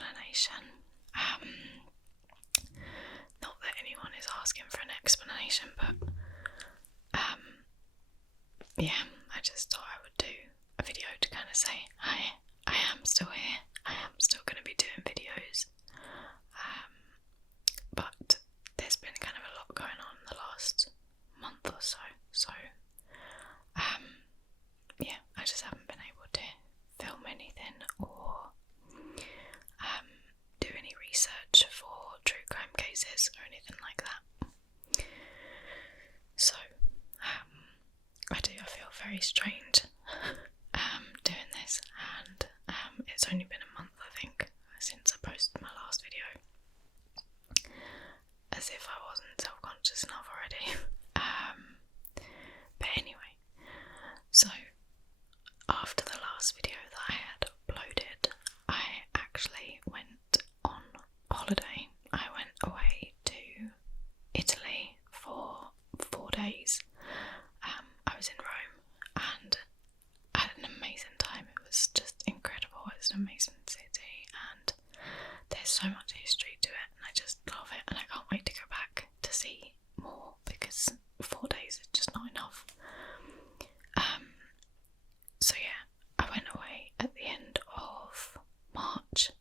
explanation. Not that anyone is asking for an explanation, but yeah, I just thought I would do a video to kind of say, hi, I am still here, I am still going to be doing videos, but there's been kind of a lot going on in the last month or so, yeah, I just haven't been able to film anything or do any research for true crime cases or anything like that. So, I feel very strange doing this, and it's only been a month, I think, since I posted my last video. As if I wasn't self-conscious enough already. But anyway, so after the last video that I had uploaded, I actually went on holiday. I went away to Italy for 4 days. I was in Rome and I had an amazing time. It was just incredible. It's an amazing city and there's so much history to it, and I just love it, and I can't wait to go back to see more because 4 days is just not enough. So yeah, I went away at the end of March,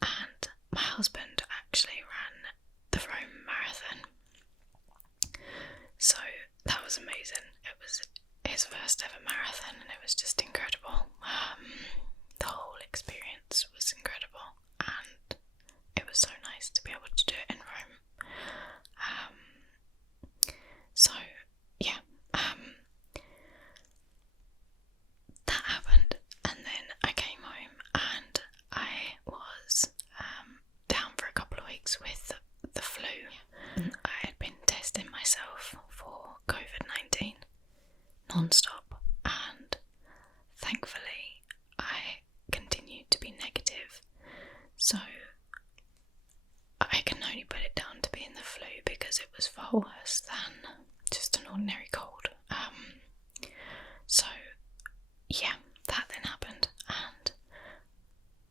and my husband actually ran the Rome Marathon, so that was amazing. It was his first ever marathon and it was just incredible. The whole experience was incredible and it was so nice to be able to do it in Rome. So yeah, that happened, and then I came home and I was down for a couple of weeks with the flu. I had been testing myself for COVID-19 non-stop, and thankfully I continued to be negative, so I can only put it down to being the flu because it was far worse than just an ordinary cold. So yeah, that then happened, and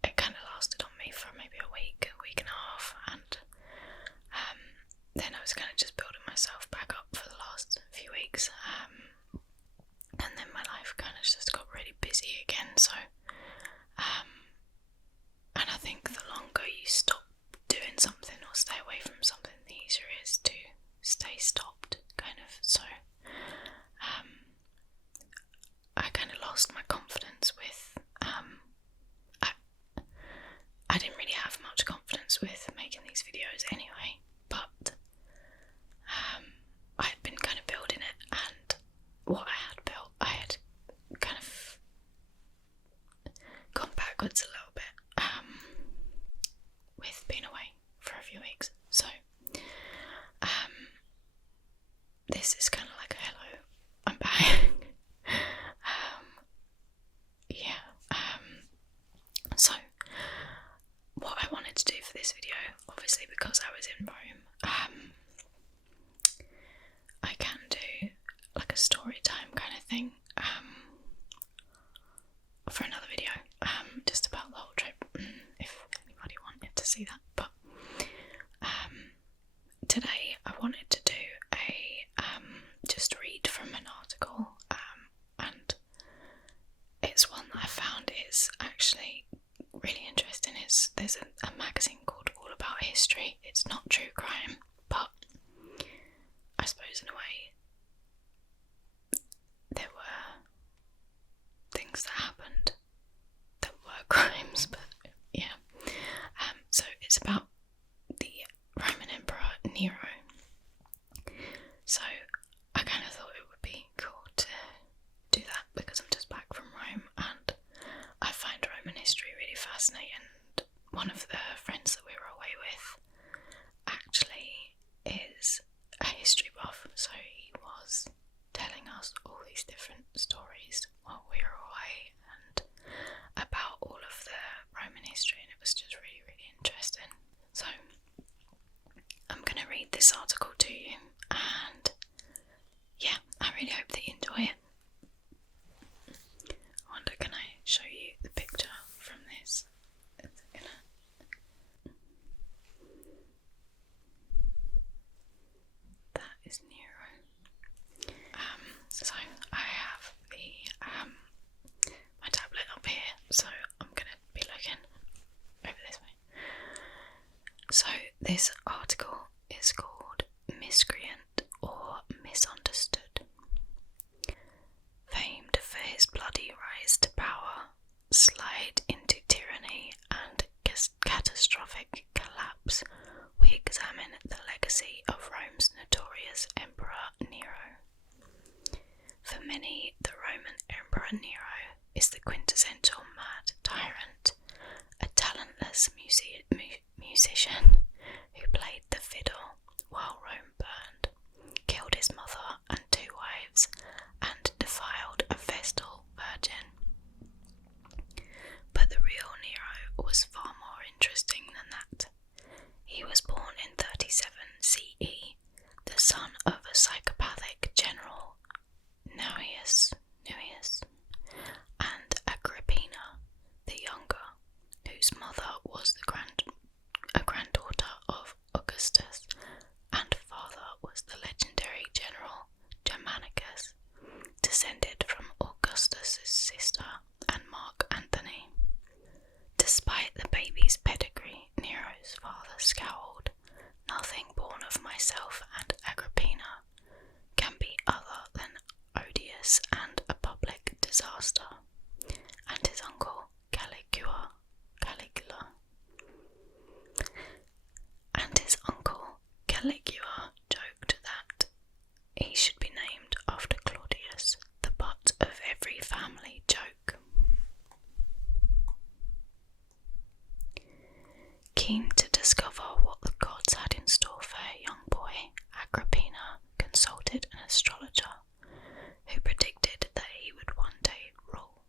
it kind of lasted on me for maybe a week and a half, and then I was kind of just building myself back up for the last few weeks, and then my life kind of just got really busy again, so and I think the longer you stop doing something or stay away from something, the easier it is to stay stopped, kind of. So I kind of lost my confidence with I didn't really have much confidence with making these videos anyway, but I had been kind of building it, and what I had built, I had kind of gone backwards a little bit with being away for a few weeks. So this is kind of like a hello, I'm back. So what I wanted to do for this video, obviously because I was in Rome, I can do like a story time kind of thing for another video, just about the whole trip, if anybody wanted to see that. But today I wanted to do a just read from an article, and it's one that I found is actually really interesting. There's a magazine called All About History. It's not true crime, but I suppose in a way there were things that happened that were crimes, but yeah. So it's about the Roman Emperor Nero. So I kind of thought it would be cool to do that because I'm just back from Rome and I find Roman history really fascinating. One of the friends that we were away with actually is a history buff, so he was telling us all these different stories while we were away and about all of the Roman history, and it was just really, really interesting. So I'm going to read this article to you, and yeah, I really hope that you enjoy it. I wonder, can I show you the picture from this? It's gonna This article is called Miscreant or Misunderstood. Famed for his bloody rise to power, slide into tyranny and catastrophic collapse, we examine the legacy of Rome's notorious Emperor Nero. For many, the Roman Emperor Nero is the quintessential mad tyrant, a talentless musician who played the fiddle while Rome burned, killed his mother and 2 wives, and defiled a Vestal virgin. But the real Nero was far more interesting than that. He was born in 37 CE, the son of a psychopathic general, Neros, and Agrippina the younger, whose mother was a granddaughter of Augustus, and father was the legendary general Germanicus, descended from Augustus's sister and Mark Antony. Despite the baby's pedigree, Nero's father scowled. Nothing born of myself and Agrippina can be other than odious and a public disaster. And his uncle Caligula joked that he should be named after Claudius, the butt of every family joke. Keen to discover what the gods had in store for her young boy, Agrippina consulted an astrologer who predicted that he would one day rule,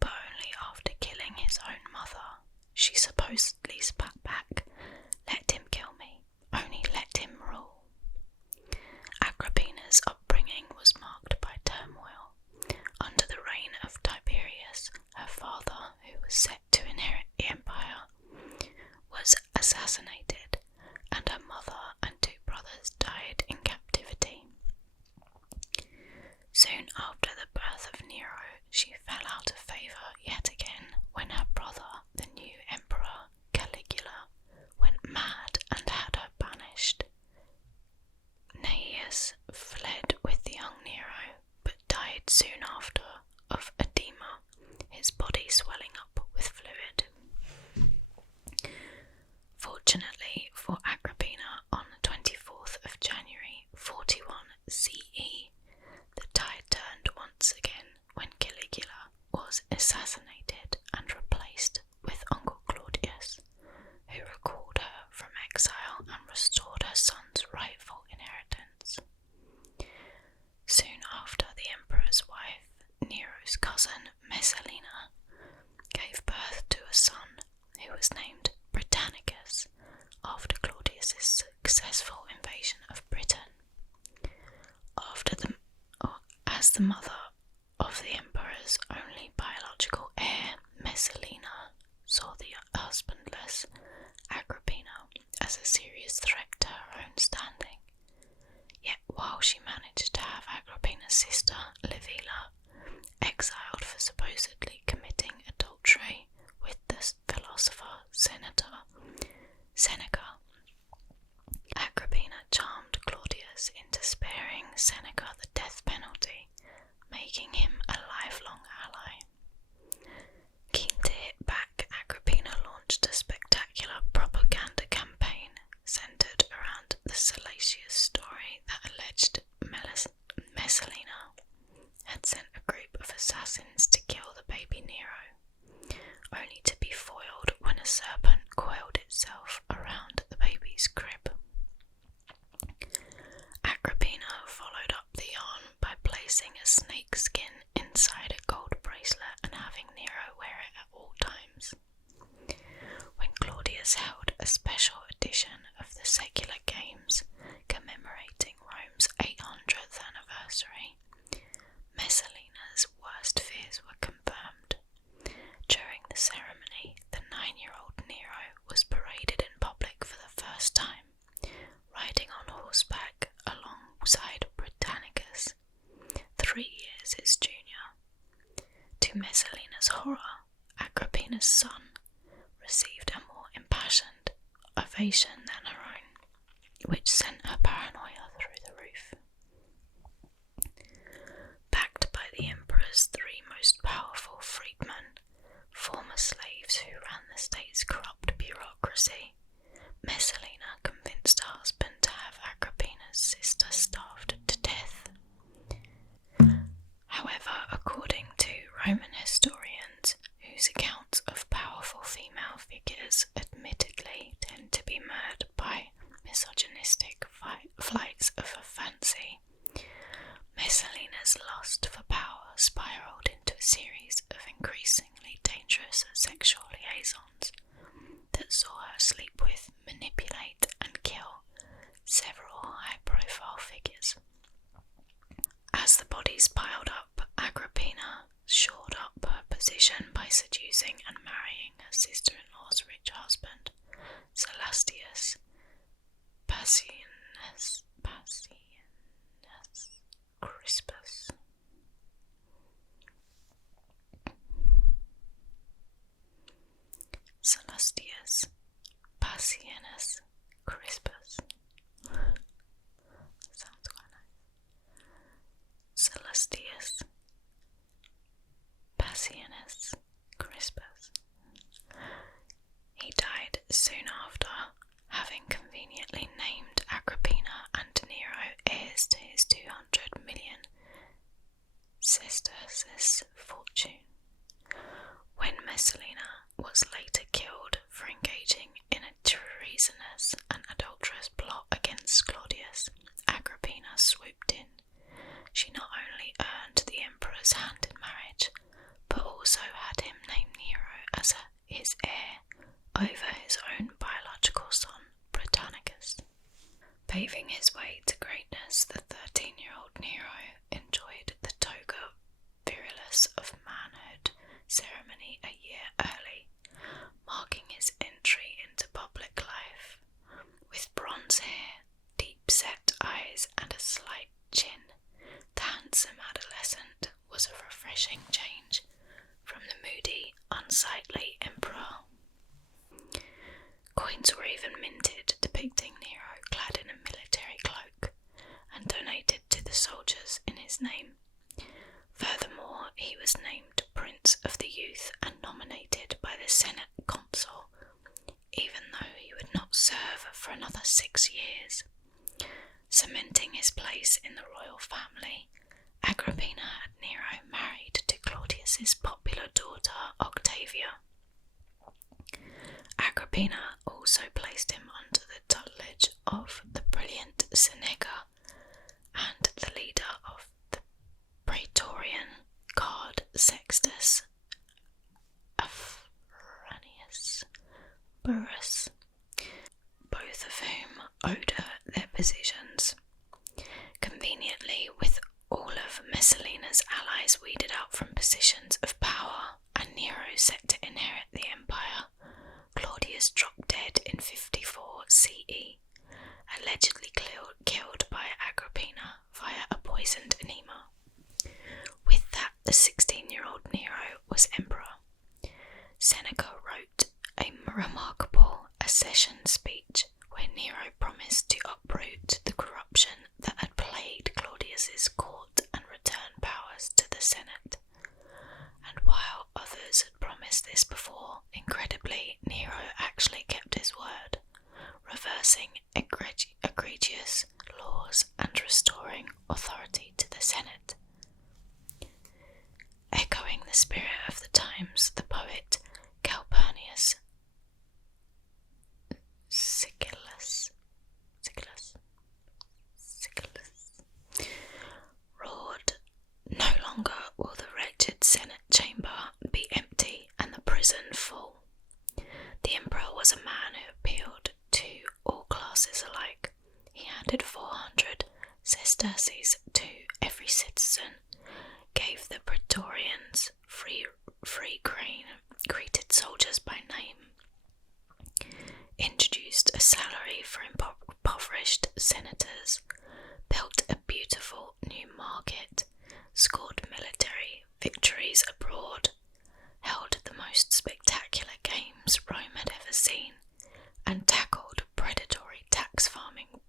but only after killing his own mother. She supposedly spat back, "Let him kill me, only let him rule." Agrippina's upbringing was marked by turmoil. Under the reign of Tiberius, her father, who was set to inherit the empire, was assassinated, and her mother and 2 brothers died in captivity. Soon after the birth of Nero, she fell out of favour yet again when her brother, the new Emperor Caligula, went mad and had her banished. Neros fled with the young Nero, but died soon after of edema, his body swelling up with fluid. Fortunately for Agrippina, on the 24th of January 41 CE, the tide turned once again when Caligula was assassinated and replaced with Uncle Claudius, who recalled her from exile and restored her son's rightful inheritance. Soon after, the emperor's wife, Nero's cousin Messalina, gave birth to a son who was named Britannicus after Claudius's successful invasion of Britain. As the mother of the emperor's only biological heir, Messalina saw the husbandless Agrippina as a serious threat to her own standing. Yet while she managed to have Agrippina's sister, Livilla, exiled for supposedly committing adultery with the philosopher Seneca, Agrippina charmed Claudius into sparing Seneca the death penalty, making him a lifelong ally. Keen to hit back, Agrippina launched a spectacular propaganda campaign centered around the salacious story that alleged Messalina had sent a group of assassins to kill the baby Nero, only to be foiled when a serpent coiled itself around the baby's crib. Agrippina followed up the yarn by placing a snake skin inside a gold bracelet and having Nero wear it at all times. When Claudius held a special edition of the secular games commemorating Rome's 800th anniversary, Messalina's worst fears were confirmed. During the ceremony, the 9-year-old Nero was paraded in public for the first time, riding on horseback alongside Britannicus, 3 years his junior. To Messalina's horror, Agrippina's son received a more impassioned ovation than her which sent her paranoia through the roof. Backed by the emperor's three most powerful freedmen, former slaves who ran the state's corrupt bureaucracy, Messalina convinced her husband to have Agrippina's sister starved to death. However, according to Roman historians, whose accounts of powerful female figures admittedly tend to be marred by misogynistic flights of fancy, Messalina's lust for power spiraled into a series of increasingly dangerous sexual liaisons that saw her sleep with, manipulate, and kill several high-profile figures. As the bodies piled up, Agrippina shored up her position by seducing and marrying her sister-in-law's rich husband, Celastius Passienus Crispus. Celastius Passienus Crispus. Sounds quite nice. Celastius Passienus Crispus. He died soon after, having conveniently named Agrippina and Nero heirs to his 200 million sesterces fortune. When Messalina was later killed for engaging in a treasonous and adulterous plot against Claudius, Agrippina swooped in. She not only earned the emperor's hand in marriage, but also had him name Nero as his heir over his own biological son, Britannicus. Paving his way to greatness, the 13-year-old Nero enjoyed the toga virilis of manhood ceremony a year early, marking his entry into public life. With bronze hair, deep-set eyes, and a slight chin, the handsome adolescent was a refreshing change from the moody, unsightly emperor. Coins were even minted depicting Nero clad in a military cloak and donated to the soldiers in his name. Furthermore, he was named Prince of the Youth and nominated by the Senate Consul, even though he would not serve for another 6 years. Cementing his place in the royal family, Agrippina had Nero married to Claudius's popular daughter Octavia. Agrippina also placed him under the tutelage of the brilliant Seneca and the leader of the Praetorian Guard Sextus Afranius Burrus, both of whom owed her their positions. Conveniently, with all of Messalina's allies weeded out from positions of power and Nero set to inherit the empire, Claudius dropped dead in 54 CE, allegedly killed by Agrippina via a poisoned enema. With that, the 16-year-old Nero was emperor. Seneca wrote a remarkable accession speech where Nero promised to uproot the corruption that had plagued Claudius's court and return powers to the Senate. And while others had promised this before, incredibly, Nero actually kept his word, reversing egregious laws and restoring authority to the Senate. Echoing the spirit of the times, the poet Calpurnius Siculus roared, "No longer will the wretched Senate chamber be empty and the prison full." The emperor was a man who appealed to all classes alike. He handed 400 sesterces to every citizen, gave the Praetorians free grain, greeted soldiers by name, introduced a salary for impoverished senators, built a beautiful new market, scored military victories abroad, held the most spectacular games Rome had ever seen, and tackled predatory tax farming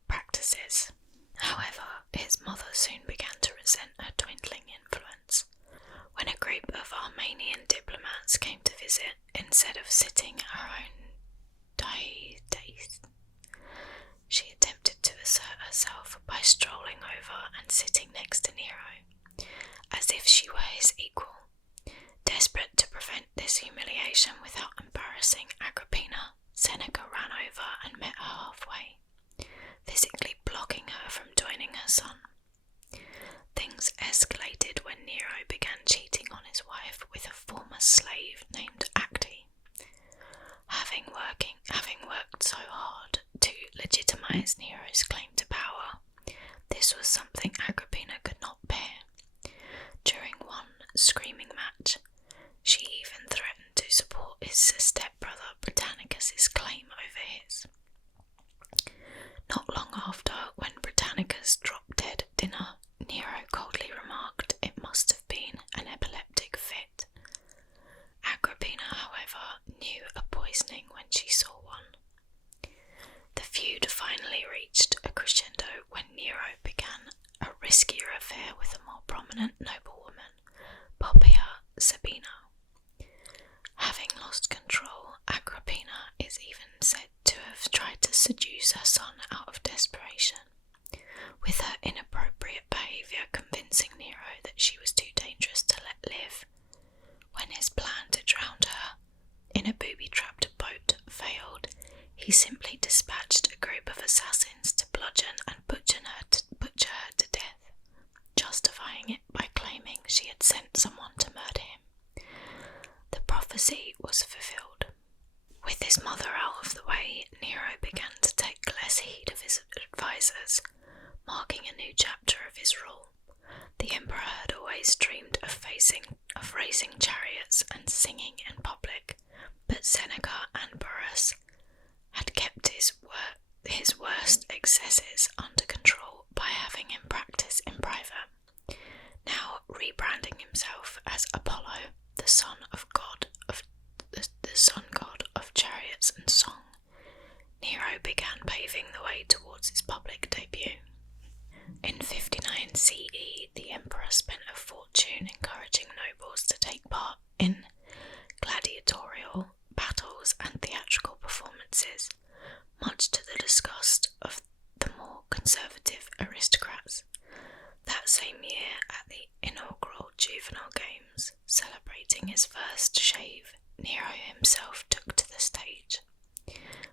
recognise Nero's claim to power. This was something Agrippina could not bear. During one screaming match, she even threatened to support his stepbrother Britannicus's claim over his. Not long after, when Britannicus dropped dead at dinner, Nero coldly remarked it must have been an epileptic fit. Agrippina, however, knew a poisoning when she saw one. The feud finally reached a crescendo when Nero began a riskier affair with a more prominent noblewoman, Poppaea Sabina. Having lost control, Agrippina is even said to have tried to seduce her son out of desperation, with her inappropriate behaviour convincing Nero that she was too dangerous to let live. When his plan to drown her in a booby-trapped boat failed, he simply dispatched a group of assassins to bludgeon and butcher her to death, justifying it by claiming she had sent someone to murder him. The prophecy was fulfilled. With his mother out of the way, Nero began to take less heed of his advisors, marking a new chapter of his rule. The emperor had always dreamed of racing chariots and singing in public, but Seneca and Burrus had kept his worst excesses under control by having him practice in private. Now rebranding himself as Apollo, the sun god of chariots and song, Nero began paving the way towards his public debut. In 59 CE, the emperor spent a fortune encouraging nobles to take part in gladiatorial battles and theatrical performances, much to the disgust of the more conservative aristocrats. That same year, at the inaugural Juvenile Games, celebrating his first shave, Nero himself took to the stage,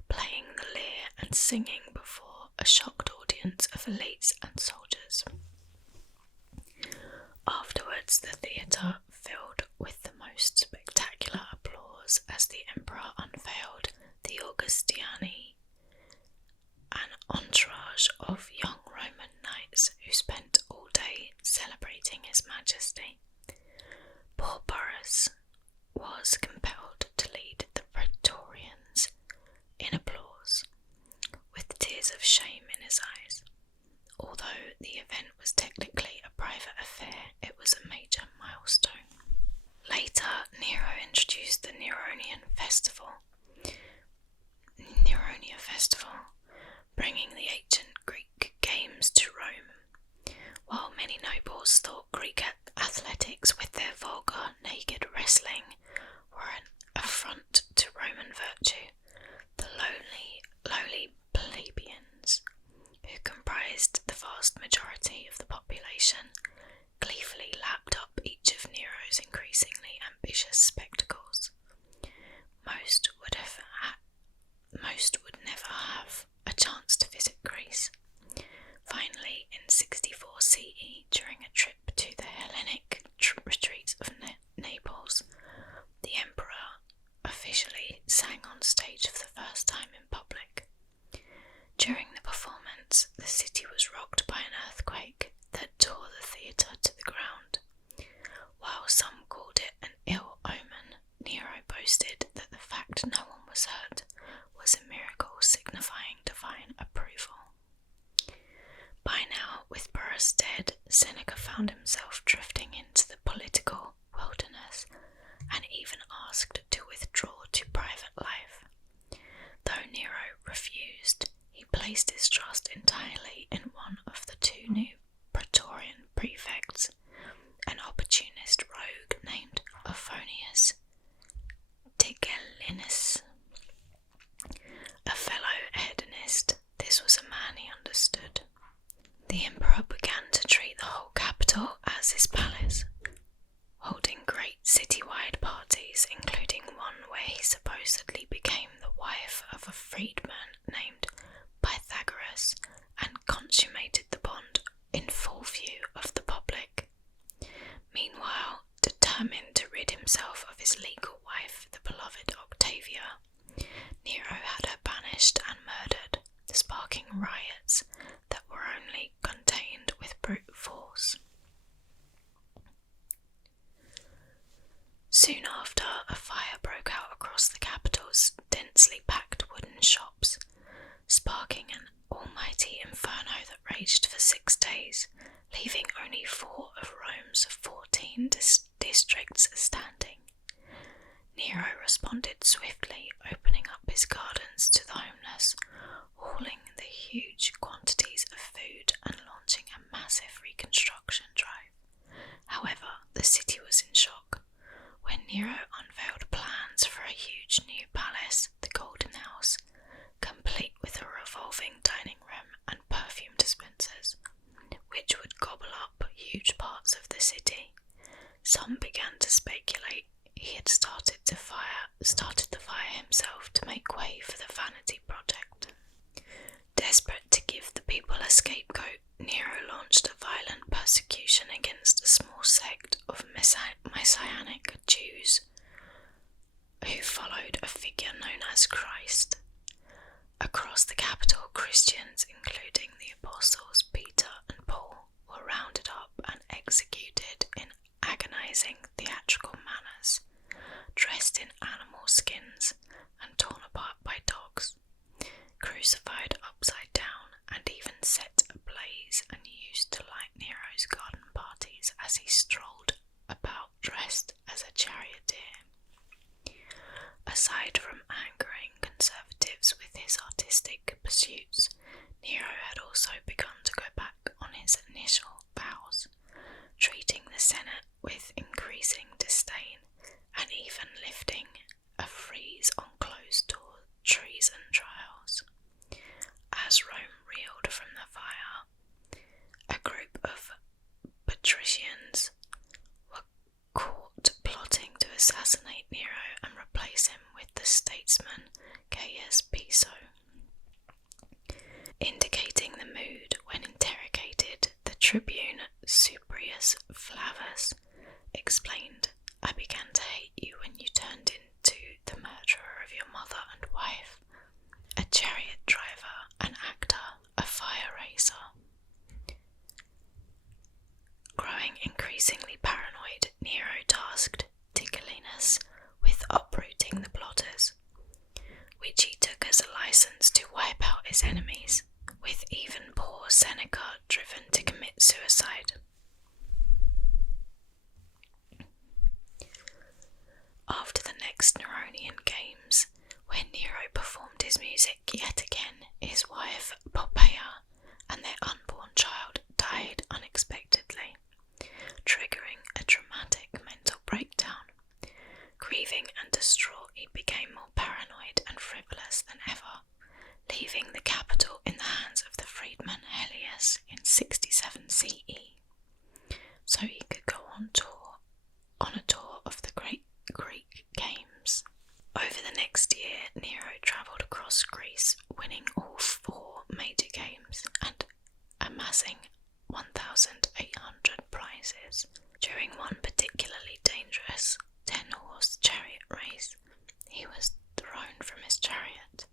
playing the lyre and singing before a shocked audience of elites and soldiers. Afterwards, the theatre filled with the most spectacular applause as the emperor unveiled the Augustiani, an entourage of young Roman knights who spent all day celebrating his majesty. Poor Burrus was compelled to lead the praetorians in applause, with tears of shame in his eyes. Although the event was technically a private affair, it was a major milestone. Later, Nero introduced the Neronian Festival, bringing the ancient Greek games to Rome. While many nobles thought Greek athletics with their vulgar, naked wrestling were an affront to Roman virtue, the lowly plebeians, who comprised the vast majority of the population, gleefully lapped up each of Nero's increasingly ambitious spectacles. Most would never have a chance to visit Greece. Finally, in 64 CE, during a trip to the Hellenic retreats of Naples, the emperor officially sang on stage for the first time in public. During the performance, the city was rocked by an earthquake that tore the theatre to the ground. While some called it an ill omen, Nero boasted that the fact no one was hurt was a miracle signifying divine approval. By now, with Burrus dead, Seneca found himself drifting into the political wilderness and even asked to withdraw to private life. Though Nero refused, he placed his trust entirely in one of the two new praetorian prefects, an opportunist rogue named Ophonius Tigellinus. Across the capital, Christians, including the apostles Peter and Paul, were rounded up and executed in agonizing theatrical manners, dressed in animal skins and torn apart by dogs, crucified upside down, and even set ablaze and used to light Nero's garden parties as he strolled about dressed as a charioteer. Aside from angering conservatives with his artistic pursuits, Nero had also begun to go back on his initial vows, treating the Senate with increasing disdain and even lifting a freeze on closed-door treason trials. As Rome reeled from the fire, a group of patricians were caught plotting to assassinate Nero and replace him with the statesman Gaius Piso. Indicating the mood when interrogated, the tribune Subrius Flavus explained, "I began to hate you when you turned into the murderer of your mother and wife, a chariot driver, an actor, a fire racer." Growing increasingly paranoid, Nero tasked Tigellinus with uprooting the plotters, which he took as a license to wipe out his enemies, with even poor Seneca driven to commit suicide. After the next Neronian Games, where Nero performed his music yet again, his wife Poppaea and their unborn child died unexpectedly, triggering a dramatic mental breakdown. Grieving and distraught, he became more paranoid and frivolous than ever, leaving the capital in the hands of the freedman Helius in 67 CE, so he could go on a tour of the great Greek Games. Over the next year, Nero travelled across Greece, winning all 4 major games and amassing 1,800 prizes. During one particularly dangerous 10-horse chariot race, he was thrown from his chariot,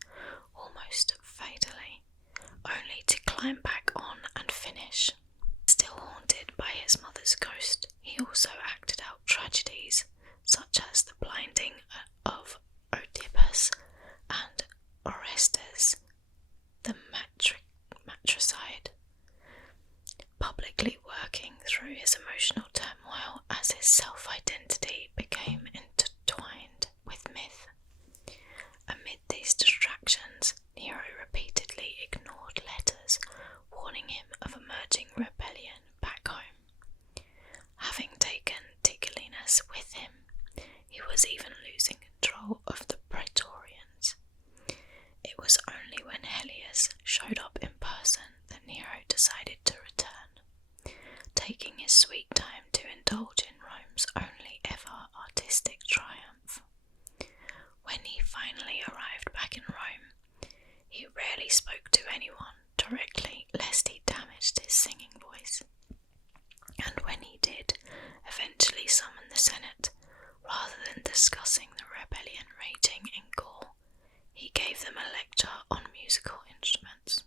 almost fatally, only to climb back on and finish. Still haunted by his mother's ghost, he also acted out tragedies such as the blinding of Oedipus and Orestes, the matricide, publicly working through his emotional turmoil as his self-identity became intertwined with myth. Amid these distractions, Nero repeatedly ignored letters warning him of emerging rebellion back home. Having taken Tigellinus with him, he was even losing control of the Praetorians. It was only when Helius showed up in person that Nero decided to return, taking his sweet time to indulge in Rome's only ever artistic triumph. When he finally arrived back in Rome, he rarely spoke to anyone directly lest he damaged his singing voice, and when he did eventually summon the Senate, rather than discussing the rebellion raging in Gaul, he gave them a lecture on musical instruments.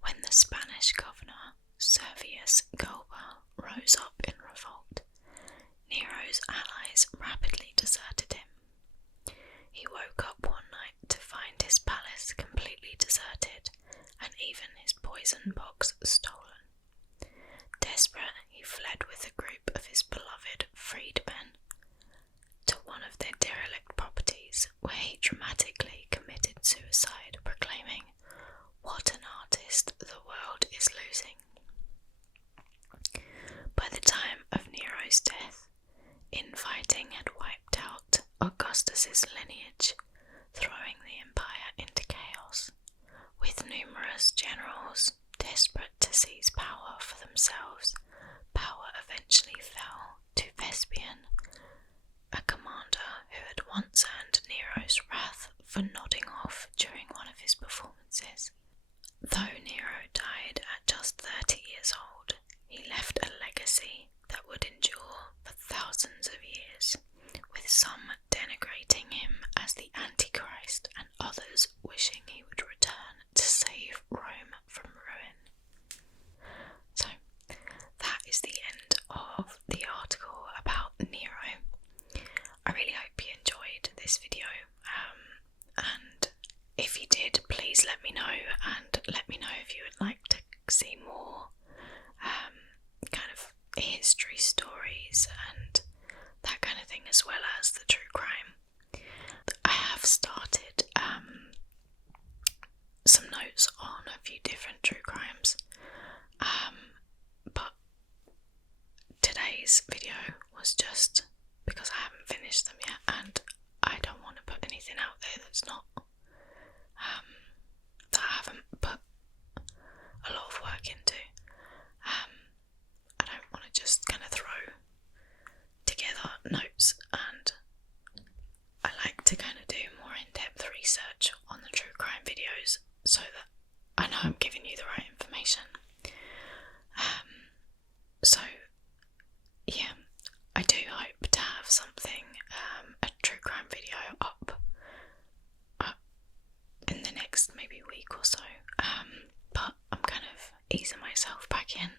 When the Spanish governor, Servius Galba, rose up in revolt, Nero's allies rapidly deserted him. He woke up one night to find his palace completely deserted and even his poison box stolen. Desperate, he fled with a group of his beloved freedmen to one of their derelict properties, where he dramatically committed suicide, proclaiming, "What an artist the world is losing." By the time of Nero's death, infighting had wiped out Augustus's lineage, throwing the empire into chaos, with numerous generals desperate to seize power for themselves. Power eventually fell to Vespasian, a commander who had once earned Nero's wrath for nodding off during one of his performances. Though Nero died at just 30 years old, he left a legacy that would endure for thousands of years, with some denigrating him as the Antichrist and others wishing was just because I haven't finished them yet, and I don't want to put anything out there that's not that I haven't put a lot of work into. I don't want to just kind of throw together notes, and I like to kind of do more in-depth research on the true crime videos so that I know I'm giving you the right information. So yeah, I do hope to have something, a true crime video up in the next maybe week or so, but I'm kind of easing myself back in